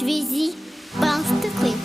Drizzy, bounce the clip.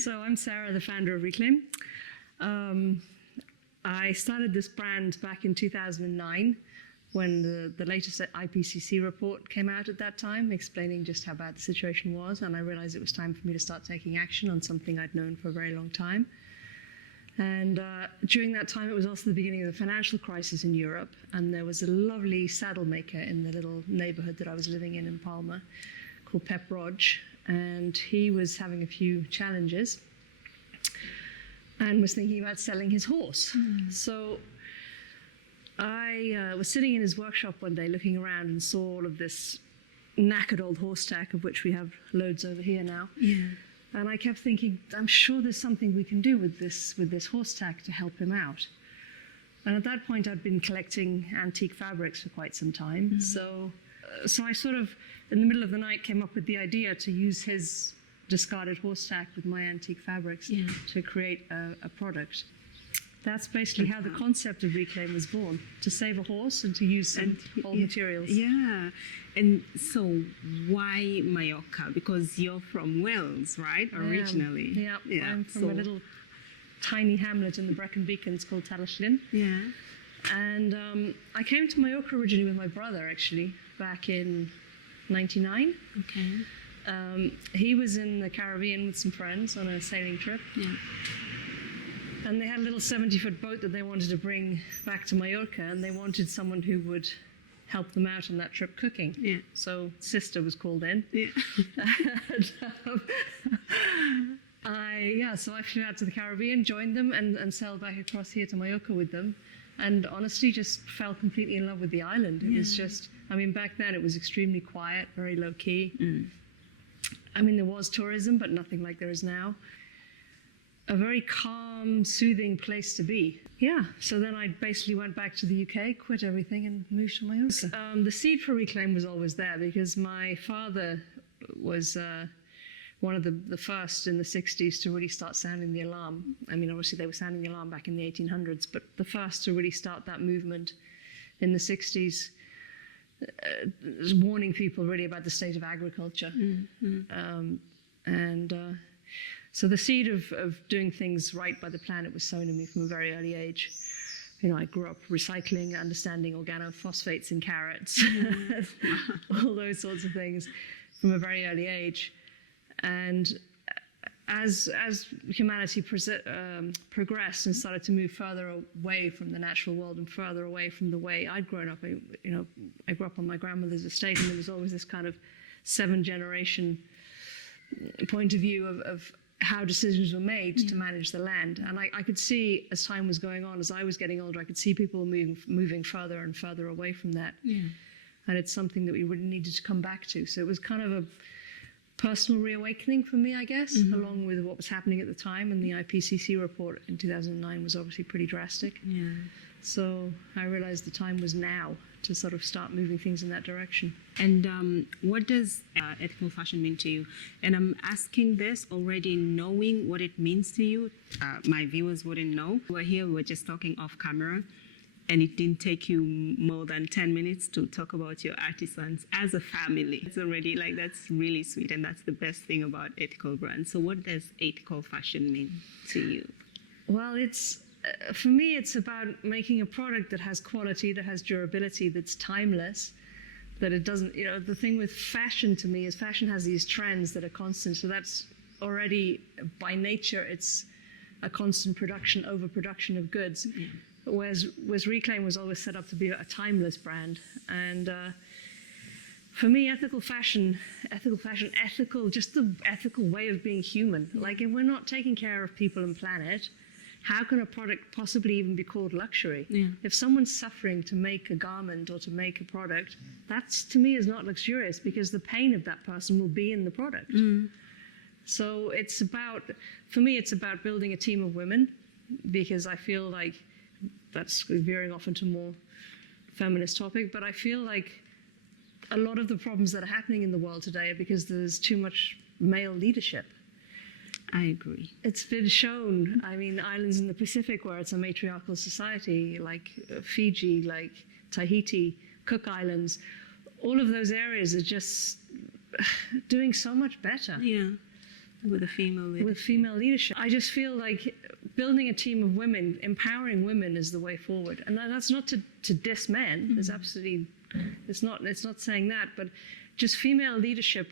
So I'm Sarah, the founder of Reclaim. I started this brand back in 2009 when the latest IPCC report came out at that time, explaining just how bad the situation was, and I realized it was time for me to start taking action on something I'd known for a very long time. And during that time, it was also the beginning of the financial crisis in Europe, and there was a lovely saddle maker in the little neighborhood that I was living in Palma called Pep Rodge, and he was having a few challenges and was thinking about selling his horse. So I was sitting in his workshop one day looking around and saw all of this knackered old horse tack, of which we have loads over here now. Yeah. And I kept thinking, I'm sure there's something we can do with this horse tack to help him out. And at that point, I'd been collecting antique fabrics for quite some time. So I sort of, in the middle of the night, came up with the idea to use his discarded horse tack with my antique fabrics to create a product. That's basically how the concept of Reclaim was born, to save a horse and to use some old materials. Yeah. And so why Mallorca? Because you're from Wales, right? Originally. Yeah. I'm from a little tiny hamlet in the Brecon Beacons called Talysllyn. Yeah. And I came to Mallorca originally with my brother, actually, back in 99. Okay. He was in the Caribbean with some friends on a sailing trip. Yeah. And they had a little 70-foot boat that they wanted to bring back to Mallorca, and they wanted someone who would help them out on that trip cooking. Yeah. So sister was called in. Yeah. And, so I flew out to the Caribbean, joined them, and sailed back across here to Mallorca with them. And honestly, just fell completely in love with the island. It was just, back then it was extremely quiet, very low key. There was tourism, but nothing like there is now. A very calm, soothing place to be. Yeah, so then I basically went back to the UK, quit everything, and moved to Mallorca. The seed for Reclaim was always there because my father was one of the first in the 60s to really start sounding the alarm. Obviously they were sounding the alarm back in the 1800s, but the first to really start that movement in the 60s, warning people really about the state of agriculture. So the seed of doing things right by the planet was sown in me from a very early age. I grew up recycling, understanding organophosphates in carrots, all those sorts of things from a very early age. And as humanity progressed and started to move further away from the natural world and further away from the way I'd grown up, I grew up on my grandmother's estate, and there was always this kind of 7-generation point of view of how decisions were made to manage the land. And I could see, as time was going on, as I was getting older, I could see people moving further and further away from that. And it's something that we really needed to come back to. So it was kind of a personal reawakening for me, I guess, along with what was happening at the time. And the IPCC report in 2009 was obviously pretty drastic. So I realized the time was now to sort of start moving things in that direction. And what does ethical fashion mean to you? And I'm asking this already knowing what it means to you. My viewers wouldn't know. We were just talking off camera, and it didn't take you more than 10 minutes to talk about your artisans as a family. It's already that's really sweet, and that's the best thing about ethical brands. So what does ethical fashion mean to you? Well, for me, it's about making a product that has quality, that has durability, that's timeless, that it doesn't, the thing with fashion to me is fashion has these trends that are constant. So that's already, by nature, it's a constant production, overproduction of goods. Whereas Reclaim was always set up to be a timeless brand. And for me, ethical fashion, just the ethical way of being human. If we're not taking care of people and planet, how can a product possibly even be called luxury? Yeah. If someone's suffering to make a garment or to make a product, that's to me is not luxurious, because the pain of that person will be in the product. So it's about, for me, it's about building a team of women, because I feel like that's veering off into more feminist topic, but I feel like a lot of the problems that are happening in the world today are because there's too much male leadership. I agree. It's been shown, I mean, islands in the Pacific where it's a matriarchal society, like Fiji, like Tahiti, Cook Islands, all of those areas are just doing so much better. Yeah, with a female leadership. With female leadership. I just feel like building a team of women, empowering women is the way forward. And that's not to diss men. There's absolutely, it's not saying that, but just female leadership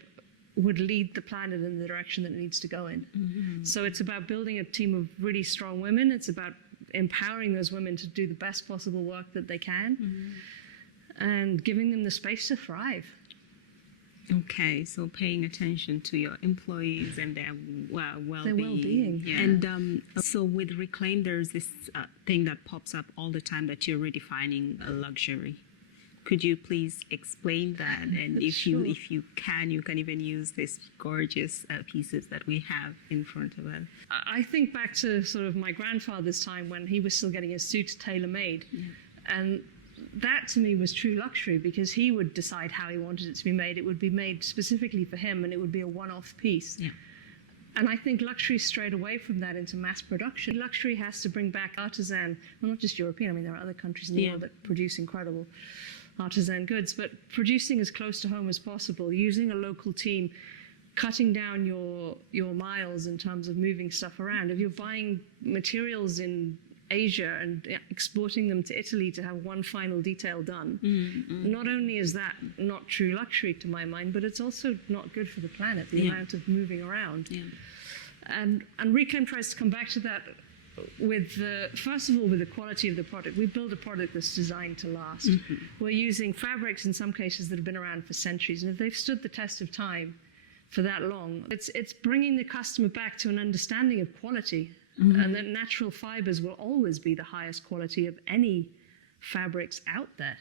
would lead the planet in the direction that it needs to go in. So it's about building a team of really strong women. It's about empowering those women to do the best possible work that they can and giving them the space to thrive. Okay, so paying attention to your employees and their well-being. Their well-being. Yeah. And so with Reclaim, there's this thing that pops up all the time that you're redefining a luxury. Could you please explain that? And if you can even use these gorgeous pieces that we have in front of us. I think back to sort of my grandfather's time when he was still getting his suits tailor-made. And that to me was true luxury, because he would decide how he wanted it to be made. It would be made specifically for him, and it would be a one-off piece. Yeah. And I think luxury strayed away from that into mass production. Luxury has to bring back artisan, well, not just European, I mean, there are other countries in the world that produce incredible artisan goods, but producing as close to home as possible, using a local team, cutting down your miles in terms of moving stuff around. If you're buying materials in Asia and exporting them to Italy to have one final detail done, not only is that not true luxury to my mind, but it's also not good for the planet, the amount of moving around. And Reclaim tries to come back to that with, first of all, with the quality of the product. We build a product that's designed to last. We're using fabrics in some cases that have been around for centuries, and if they've stood the test of time for that long, it's bringing the customer back to an understanding of quality. And that natural fibers will always be the highest quality of any fabrics out there.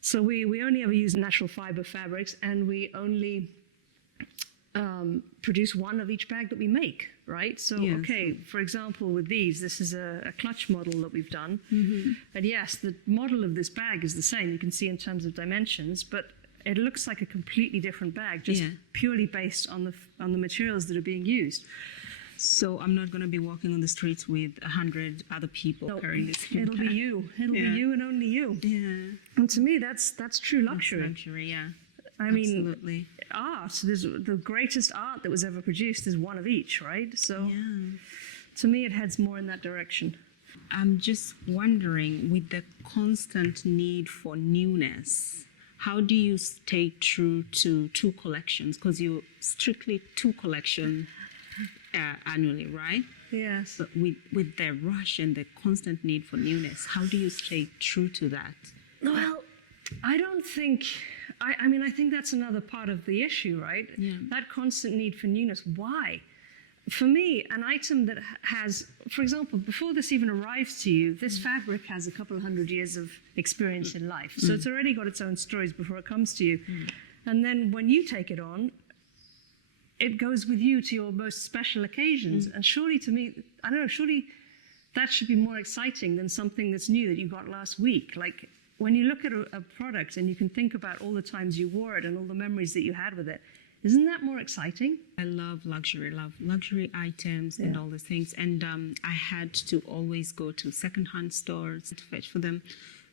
So we only ever use natural fiber fabrics, and we only produce one of each bag that we make, right? So, okay, for example, with these, this is a clutch model that we've done. And yes, the model of this bag is the same, you can see in terms of dimensions, but it looks like a completely different bag, just purely based on the materials that are being used. So I'm not going to be walking on the streets with 100 other people carrying this. It'll be you. It'll be you and only you. Yeah. And to me, that's true luxury. That's luxury, yeah. I mean, art. There's the greatest art that was ever produced is one of each, right? So, to me, it heads more in that direction. I'm just wondering, with the constant need for newness, how do you stay true to two collections? Because you strictly two collection annually, right? Yes. But with the rush and the constant need for newness, how do you stay true to that? Well, I don't think, I mean, I think that's another part of the issue, right? Yeah. That constant need for newness. Why? For me, an item that has, for example, before this even arrives to you, this fabric has a couple of 100 years of experience in life. So it's already got its own stories before it comes to you. And then when you take it on, it goes with you to your most special occasions. And surely to me, I don't know, surely that should be more exciting than something that's new that you got last week. Like when you look at a product and you can think about all the times you wore it and all the memories that you had with it, isn't that more exciting? I love luxury items and all these things. And I had to always go to secondhand stores to fetch for them.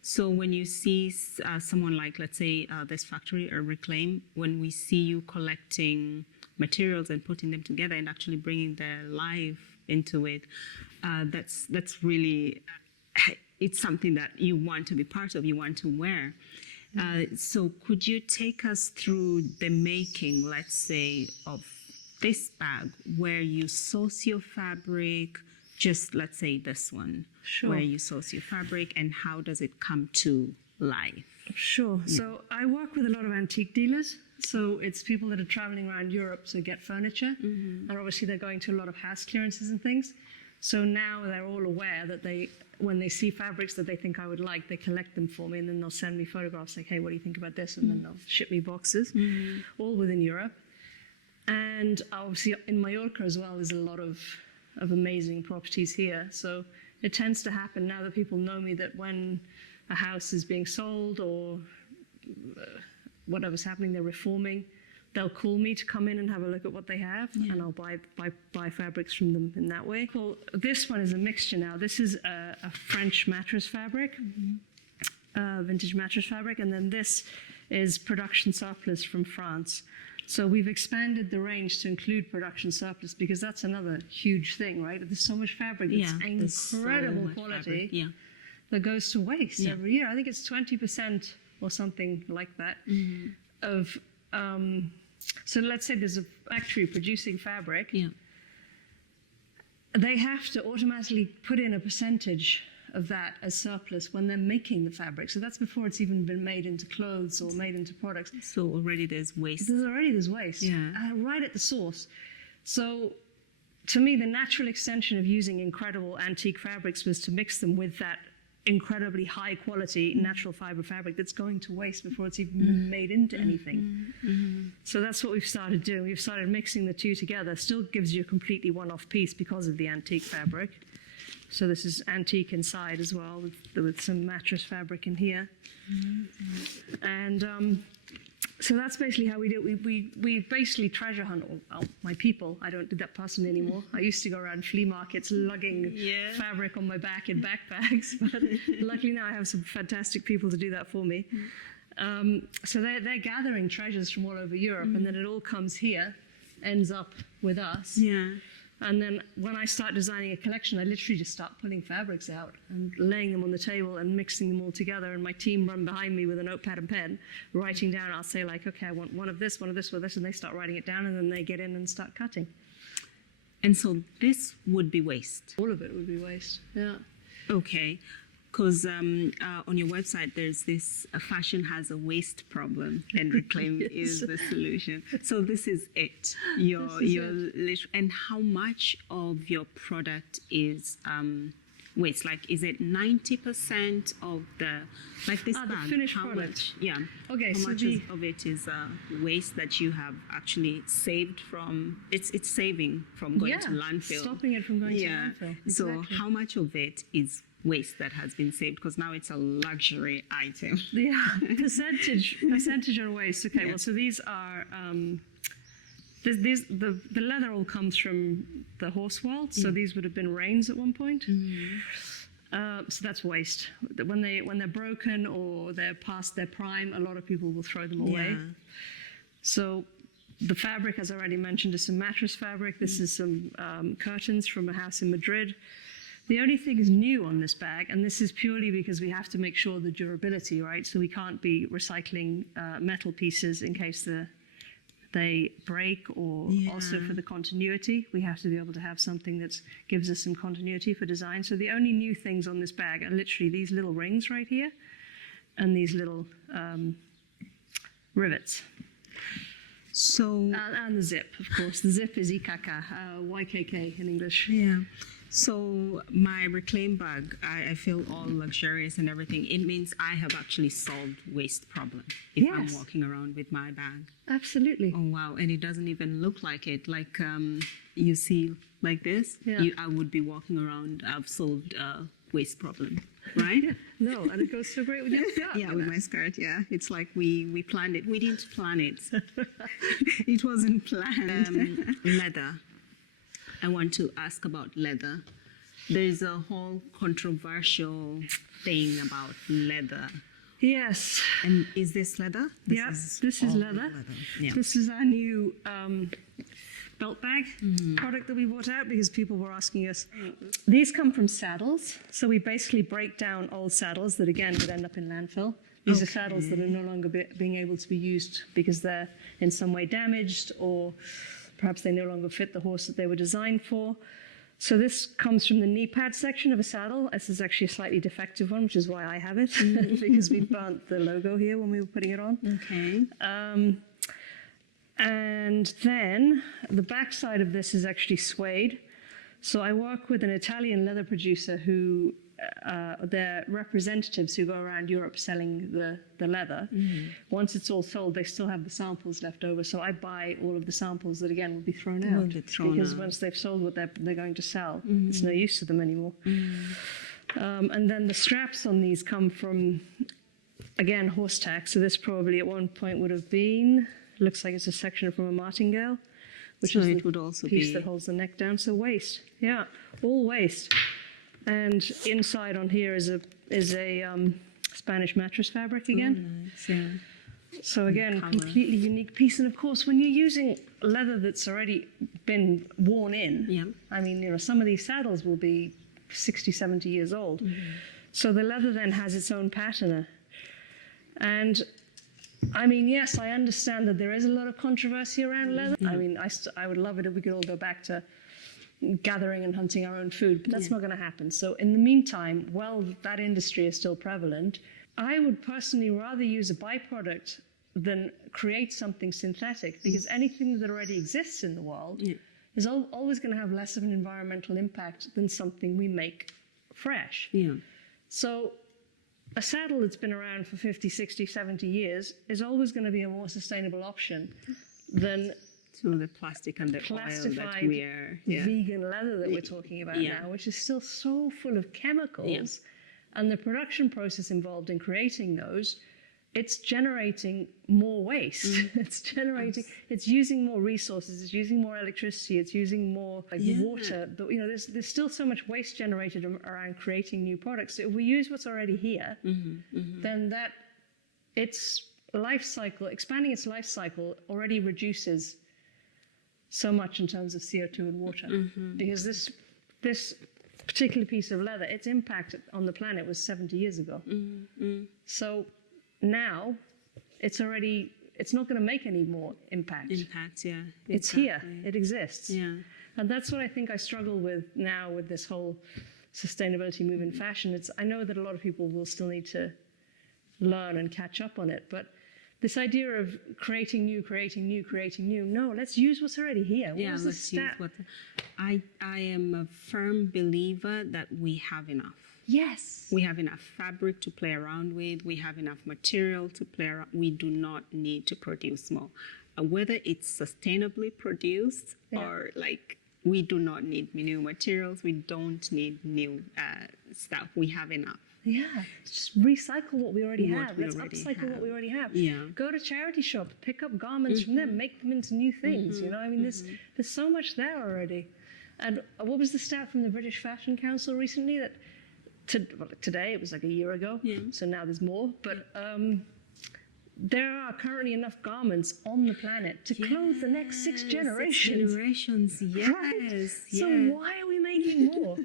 So when you see someone like, let's say, this factory or Reclaim, when we see you collecting materials and putting them together and actually bringing their life into it, that's really, it's something that you want to be part of, you want to wear. So could you take us through the making, let's say, of this bag, where you source your fabric, just let's say this one, where you source your fabric, and how does it come to life? Sure. So I work with a lot of antique dealers. So it's people that are traveling around Europe to get furniture. And obviously they're going to a lot of house clearances and things. So now they're all aware that when they see fabrics that they think I would like, they collect them for me, and then they'll send me photographs like, hey, what do you think about this? And then they'll ship me boxes, all within Europe. And obviously in Mallorca as well, there's a lot of amazing properties here. So it tends to happen now that people know me, that when a house is being sold or whatever's happening, they're reforming, they'll call me to come in and have a look at what they have, and I'll buy fabrics from them in that way. Well, this one is a mixture now. This is a French mattress fabric, vintage mattress fabric, and then this is production surplus from France. So we've expanded the range to include production surplus, because that's another huge thing, right? There's so much fabric that's incredible quality that goes to waste every year. I think it's 20% or something like that of... so let's say there's a factory producing fabric. They have to automatically put in a percentage of that as surplus when they're making the fabric. So that's before it's even been made into clothes or made into products. So already there's waste. There's waste. Right at the source. So to me, the natural extension of using incredible antique fabrics was to mix them with that incredibly high quality natural fiber fabric that's going to waste before it's even been made into anything. So that's what we've started doing. We've started mixing the two together. Still gives you a completely one-off piece because of the antique fabric. So this is antique inside as well, with some mattress fabric in here. And so that's basically how we do it. We basically treasure hunt my people. I don't do that personally anymore. I used to go around flea markets lugging fabric on my back in backpacks, but luckily now I have some fantastic people to do that for me. So they're gathering treasures from all over Europe, and then it all comes here, ends up with us. And then when I start designing a collection, I literally just start pulling fabrics out and laying them on the table and mixing them all together. And my team run behind me with a notepad and pen, writing down. I'll say like, okay, I want one of this, one of this, one of this, and they start writing it down, and then they get in and start cutting. And so this would be waste? All of it would be waste, yeah. Okay. Because on your website, there's this, fashion has a waste problem, and Reclaim is the solution. So this is it. And how much of your product is waste? Like, is it 90% of the, like this bag? The finished how product. Much, Okay, how so much of it is waste that you have actually saved from, it's saving from going to landfill. Stopping it from going to landfill. Exactly. So how much of it is waste that has been saved, because now it's a luxury item? Percentage on waste. Okay, well, so these are the leather all comes from the horse world, so these would have been reins at one point. So that's waste. When they're broken or they're past their prime, a lot of people will throw them away. So the fabric, as I already mentioned, is some mattress fabric. This is some curtains from a house in Madrid. The only thing is new on this bag, and this is purely because we have to make sure the durability, right? So we can't be recycling metal pieces in case they break, or also for the continuity. We have to be able to have something that gives us some continuity for design. So the only new things on this bag are literally these little rings right here and these little rivets. So and the zip, of course. The zip is IKK, YKK in English. So my Reclaim bag, I feel all luxurious and everything. It means I have actually solved waste problem if I'm walking around with my bag. Absolutely. Oh, wow. And it doesn't even look like it. Like you see like this, I would be walking around, I've solved waste problem, right? No, and it goes so great with your skirt. With my skirt, It's like we planned it. We didn't plan it. It wasn't planned. Leather. I want to ask about leather. There's a whole controversial thing about leather. Yes. And is this leather? This is leather. This is our new belt bag product that we brought out because people were asking us. These come from saddles. So we basically break down old saddles that, again, would end up in landfill. These are saddles that are no longer being able to be used because they're in some way damaged, or perhaps they no longer fit the horse that they were designed for. So this comes from the knee pad section of a saddle. This is actually a slightly defective one, which is why I have it, because we burnt the logo here when we were putting it on. Okay. And then the back side of this is actually suede. So I work with an Italian leather producer who, their representatives who go around Europe selling the leather. Once it's all sold, they still have the samples left over. So I buy all of the samples that, again, will be thrown out. Because once they've sold what they're going to sell, it's no use to them anymore. And then the straps on these come from, again, horse tack. So this probably at one point would have been, looks like it's a section from a martingale, which is the piece that holds the neck down. So waste, yeah, all waste. And inside on here is a Spanish mattress fabric again. Nice, yeah. So again, completely unique piece. And of course, when you're using leather that's already been worn in, I mean, some of these saddles will be 60, 70 years old. So the leather then has its own patina. And I mean, yes, I understand that there is a lot of controversy around leather. I mean, I would love it if we could all go back to gathering and hunting our own food, but that's not going to happen. So in the meantime, while that industry is still prevalent, I would personally rather use a byproduct than create something synthetic, because anything that already exists in the world is always going to have less of an environmental impact than something we make fresh. So a saddle that's been around for 50, 60, 70 years is always going to be a more sustainable option than the plastic and the oil that we're vegan leather that we're talking about now, which is still so full of chemicals, and the production process involved in creating those, it's generating more waste. It's using more resources, it's using more electricity, it's using more water. But, there's still so much waste generated around creating new products. So if we use what's already here, then its life cycle, expanding its life cycle, already reduces so much in terms of CO2 and water. Because this particular piece of leather, its impact on the planet was 70 years ago. So now it's not going to make any more impact. It's here, it exists. And that's what I think I struggle with now with this whole sustainability move in fashion. I know that a lot of people will still need to learn and catch up on it, but this idea of creating new, no, let's use what's already here. Let's use I am a firm believer that we have enough. Yes. We have enough fabric to play around with. We have enough material to play around. We do not need to produce more. Whether it's sustainably produced or we do not need new materials. We don't need new stuff. We have enough. Yeah, just recycle what we already have. Let's upcycle what we already have. Go to charity shops, pick up garments from them, make them into new things. I mean, there's so much there already. And what was the stat from the British Fashion Council recently that today, it was like a year ago, so now there's more, but there are currently enough garments on the planet to clothe the next 6 generations. Right? So why are we making more?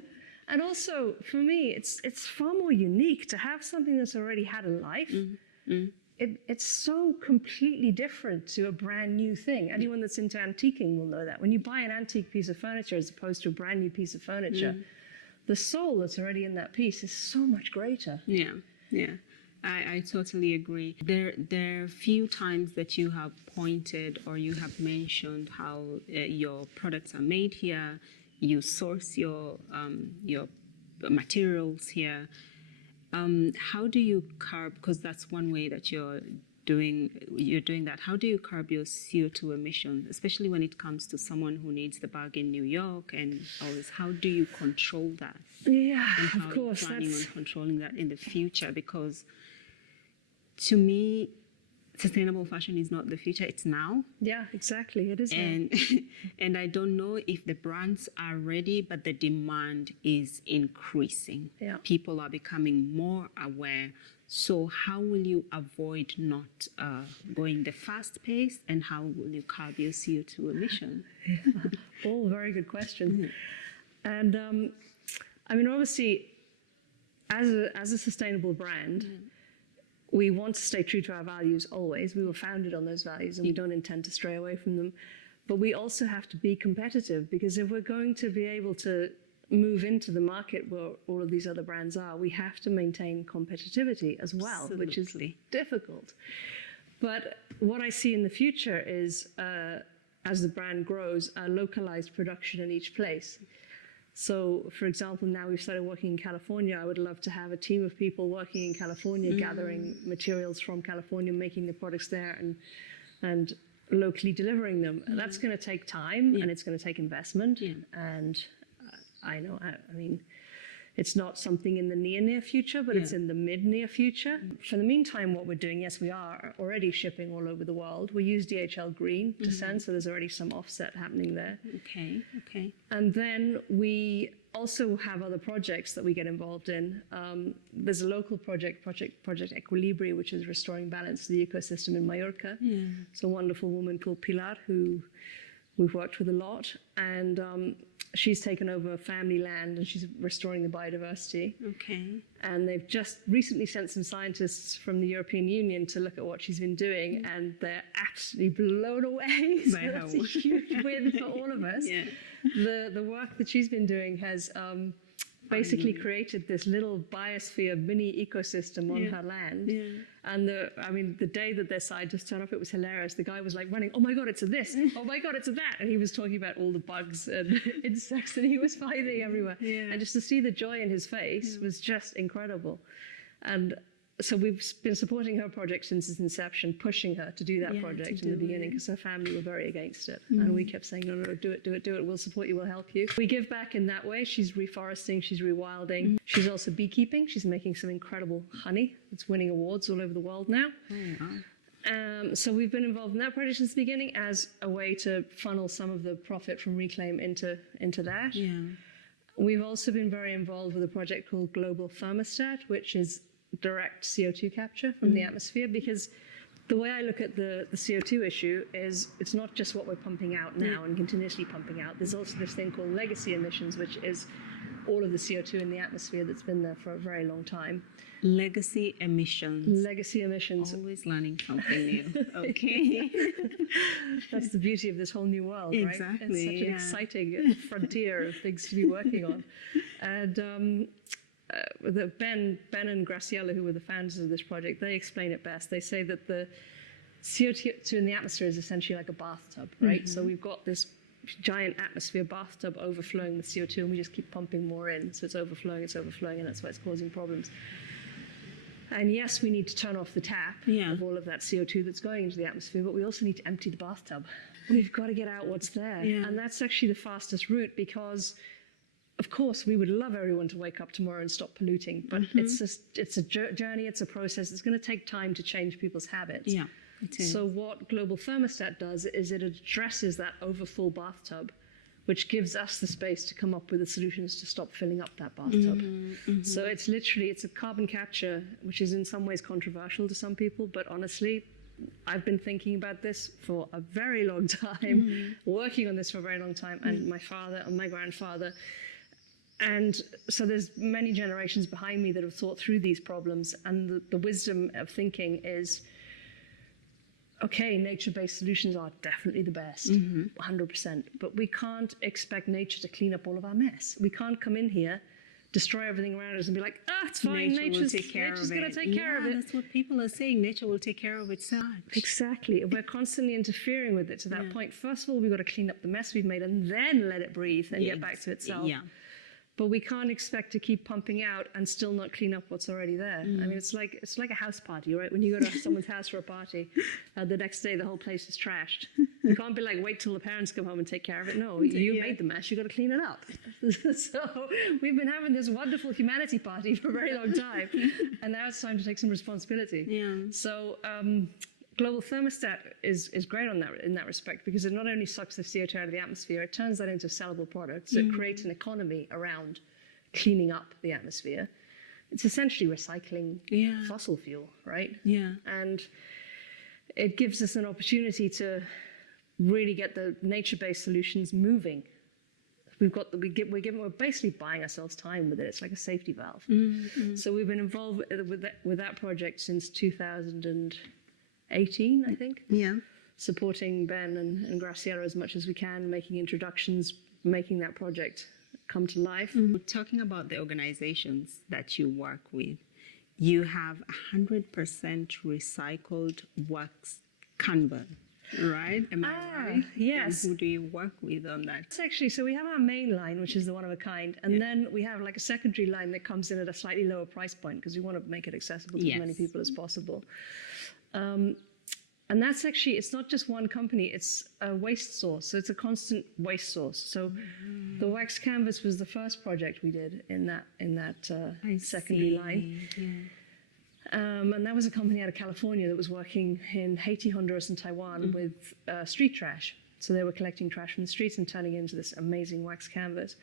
And also, for me, it's far more unique to have something that's already had a life. It's so completely different to a brand new thing. Anyone that's into antiquing will know that. When you buy an antique piece of furniture as opposed to a brand new piece of furniture, the soul that's already in that piece is so much greater. I totally agree. There are few times that you have pointed or you have mentioned how your products are made here. You source your materials here. How do you curb? Because that's one way that you're doing that. How do you curb your CO2 emissions, especially when it comes to someone who needs the bag in New York and all this? How do you control that? Yeah, and of course. How are you planning on controlling that in the future? Because to me, sustainable fashion is not the future, it's now. Yeah, exactly, it is and and I don't know if the brands are ready, but the demand is increasing. People are becoming more aware. So how will you avoid not going the fast pace, and how will you curb your CO2 emissions? All very good questions. And I mean, obviously, as a sustainable brand, we want to stay true to our values always. We were founded on those values and we don't intend to stray away from them. But we also have to be competitive, because if we're going to be able to move into the market where all of these other brands are, we have to maintain competitivity as well, which is difficult. But what I see in the future is, as the brand grows, a localized production in each place. So, for example, now we've started working in California. I would love to have a team of people working in California, gathering materials from California, making the products there, and locally delivering them. And that's going to take time, and it's going to take investment. And I know, I mean, it's not something in the near future, but it's in the mid-near future. For the meantime, what we're doing, yes, we are already shipping all over the world. We use DHL Green to send, so there's already some offset happening there. Okay. And then we also have other projects that we get involved in. There's a local project Equilibri, which is restoring balance to the ecosystem in Mallorca. It's a wonderful woman called Pilar who we've worked with a lot. And she's taken over family land and she's restoring the biodiversity. Okay. And they've just recently sent some scientists from the European Union to look at what she's been doing, and they're absolutely blown away. So that's a huge win for all of us. The work that she's been doing has basically created this little biosphere mini ecosystem on her land. And the day that their scientists turned up, it was hilarious. The guy was like running, oh my God, it's a this, oh my God, it's a that. And he was talking about all the bugs and insects that he was finding everywhere. And just to see the joy in his face was just incredible. And so we've been supporting her project since its inception, pushing her to do that project in the beginning, because her family were very against it. And we kept saying, no, do it, we'll support you, we'll help you. We give back in that way. She's reforesting, she's rewilding. She's also beekeeping. She's making some incredible honey. It's winning awards all over the world now. So we've been involved in that project since the beginning as a way to funnel some of the profit from Reclaim into that. We've also been very involved with a project called Global Thermostat, which is direct CO2 capture from the atmosphere, because the way I look at the CO2 issue is it's not just what we're pumping out now and continuously pumping out. There's also this thing called legacy emissions, which is all of the CO2 in the atmosphere that's been there for a very long time. Legacy emissions. Legacy emissions. Always learning something new. Okay. That's the beauty of this whole new world, right? Exactly. It's such an exciting frontier of things to be working on. And Ben and Graciela, who were the founders of this project, they explain it best. They say that the CO2 in the atmosphere is essentially like a bathtub, right? So we've got this giant atmosphere bathtub overflowing with CO2, and we just keep pumping more in. So it's overflowing, and that's why it's causing problems. And yes, we need to turn off the tap of all of that CO2 that's going into the atmosphere, but we also need to empty the bathtub. We've got to get out what's there. And that's actually the fastest route, because of course, we would love everyone to wake up tomorrow and stop polluting, but it's a journey, it's a process. It's going to take time to change people's habits. It is. So what Global Thermostat does is it addresses that overfull bathtub, which gives us the space to come up with the solutions to stop filling up that bathtub. So it's a carbon capture, which is in some ways controversial to some people, but honestly, I've been thinking about this for a very long time, working on this for a very long time, and my father and my grandfather. And so there's many generations behind me that have thought through these problems, and the wisdom of thinking is, okay, nature-based solutions are definitely the best, 100%, but we can't expect nature to clean up all of our mess. We can't come in here, destroy everything around us and be like, it's fine, nature's going to take care of it. That's what people are saying, nature will take care of itself. Exactly. We're constantly interfering with it to that point. First of all, we've got to clean up the mess we've made and then let it breathe and get back to itself. But we can't expect to keep pumping out and still not clean up what's already there. I mean, it's like a house party, right? When you go to someone's house for a party, the next day the whole place is trashed. You can't be like, wait till the parents come home and take care of it. No, you made the mess, you got to clean it up. So we've been having this wonderful humanity party for a very long time, and now it's time to take some responsibility. So Global Thermostat is great in that respect, because it not only sucks the CO2 out of the atmosphere, it turns that into sellable products. So it creates an economy around cleaning up the atmosphere. It's essentially recycling fossil fuel, right? And it gives us an opportunity to really get the nature-based solutions moving. We're basically buying ourselves time with it. It's like a safety valve. So we've been involved with that project since 2018, I think. Supporting Ben and Graciela as much as we can, making introductions, making that project come to life. Talking about the organizations that you work with, you have 100% recycled wax canvas. right? Am I right? Yes. And who do you work with on that? It's actually, so we have our main line, which is the one of a kind, and then we have like a secondary line that comes in at a slightly lower price point because we want to make it accessible to as many people as possible. And that's actually, it's not just one company, it's a waste source. So it's a constant waste source. So the wax canvas was the first project we did in that secondary line. And that was a company out of California that was working in Haiti, Honduras, and Taiwan with street trash. So they were collecting trash from the streets and turning it into this amazing wax canvas.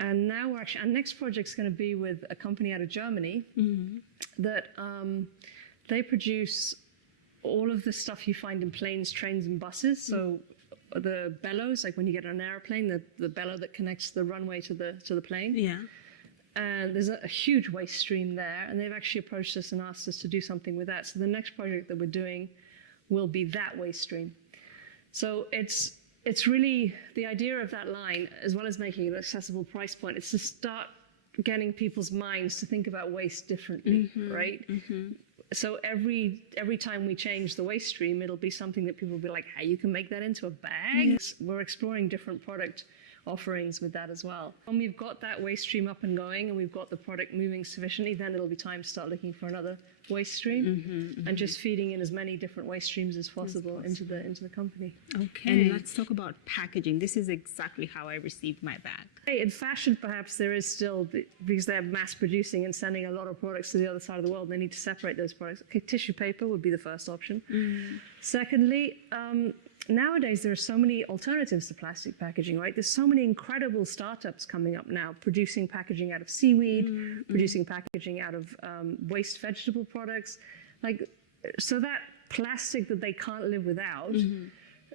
And now we're actually, our next project's going to be with a company out of Germany that they produce all of the stuff you find in planes, trains, and buses. So the bellows, like when you get on an airplane, the bellow that connects the runway to the plane. Yeah. And there's a huge waste stream there, and they've actually approached us and asked us to do something with that. So the next project that we're doing will be that waste stream. So it's really the idea of that line, as well as making it an accessible price point, it's to start getting people's minds to think about waste differently, right? So every time we change the waste stream, it'll be something that people will be like, hey, you can make that into a bag? We're exploring different product offerings with that as well. When we've got that waste stream up and going and we've got the product moving sufficiently, then it'll be time to start looking for another waste stream and just feeding in as many different waste streams as possible into the company. Okay. And let's talk about packaging. This is exactly how I received my bag. In fashion, perhaps there is still, because they're mass producing and sending a lot of products to the other side of the world, they need to separate those products. Okay, tissue paper would be the first option. Secondly, nowadays there are so many alternatives to plastic packaging, right? There's so many incredible startups coming up now, producing packaging out of seaweed, producing packaging out of waste vegetable products. Like, so that plastic that they can't live without,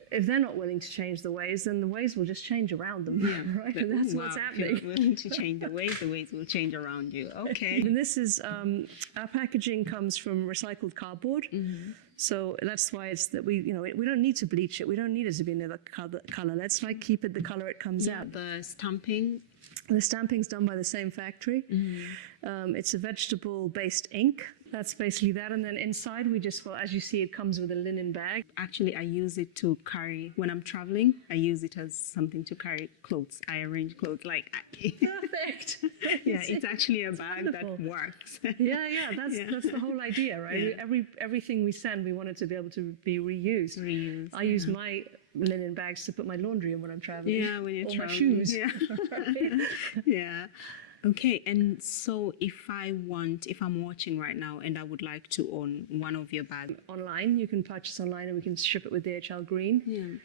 if they're not willing to change the ways, then the ways will just change around them, right? And that's what's happening. If you're willing to change the ways will change around you. Okay. And this is, our packaging comes from recycled cardboard. So that's why it's that we don't need to bleach it. We don't need it to be another color. Let's keep it the color it comes out. The stamping. The stamping's done by the same factory. It's a vegetable-based ink. That's basically that. And then inside as you see, it comes with a linen bag. Actually, I use it to carry, when I'm traveling, I use it as something to carry clothes. I arrange clothes like... Perfect. Yeah, it's actually a bag that works. That's the whole idea, right? Yeah. Everything we send, we want it to be able to be reused. I use my linen bags to put my laundry in when I'm traveling. Yeah, when you're traveling. My shoes. Yeah. Yeah. Okay, and so if I'm watching right now and I would like to own one of your bags. Online, you can purchase online and we can ship it with DHL Green. Yeah.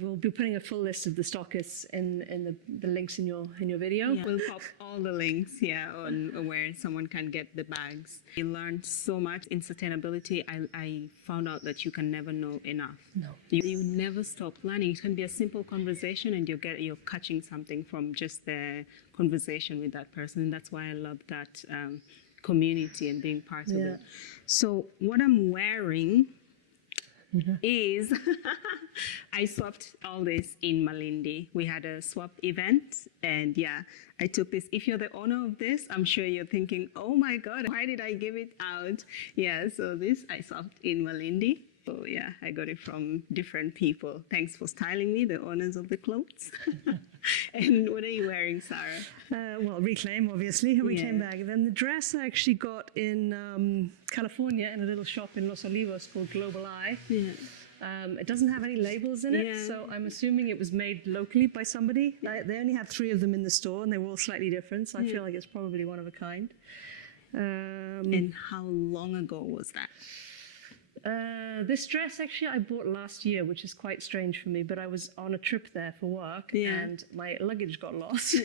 We'll be putting a full list of the stockists in the links in your video. Yeah. We'll pop all the links, on where someone can get the bags. I learned so much in sustainability. I found out that you can never know enough. No. You never stop learning. It can be a simple conversation and you're catching something from just the conversation with that person. And that's why I love that community and being part of it. So what I'm wearing is I swapped all this in Malindi. We had a swap event and I took this. If you're the owner of this, I'm sure you're thinking, oh my God, why did I give it out? So this I swapped in Malindi. So I got it from different people. Thanks for styling me, the owners of the clothes. And what are you wearing, Sarah? Well, Reclaim, obviously, a Reclaim bag. And then the dress I actually got in California in a little shop in Los Olivos called Global Eye. It doesn't have any labels in it, so I'm assuming it was made locally by somebody. They only had 3 of them in the store, and they were all slightly different, so I feel like it's probably one of a kind. And how long ago was that? This dress actually I bought last year, which is quite strange for me, but I was on a trip there for work and my luggage got lost.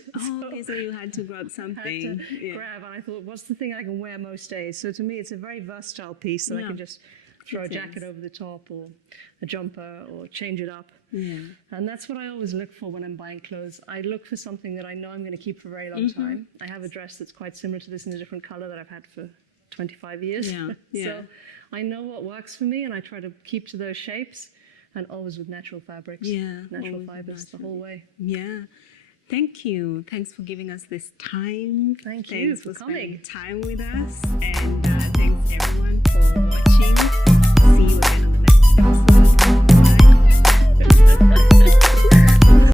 So you had to grab something. I had to grab, and I thought, what's the thing I can wear most days? So to me, it's a very versatile piece that I can just throw a jacket over the top or a jumper or change it up. And that's what I always look for when I'm buying clothes. I look for something that I know I'm going to keep for a very long time. I have a dress that's quite similar to this in a different color that I've had for 25 years. So I know what works for me and I try to keep to those shapes and always with natural fabrics. Natural fibers the whole way. Thank you. Thanks for giving us this time. Thanks you for coming. Spending time with us. And thanks everyone for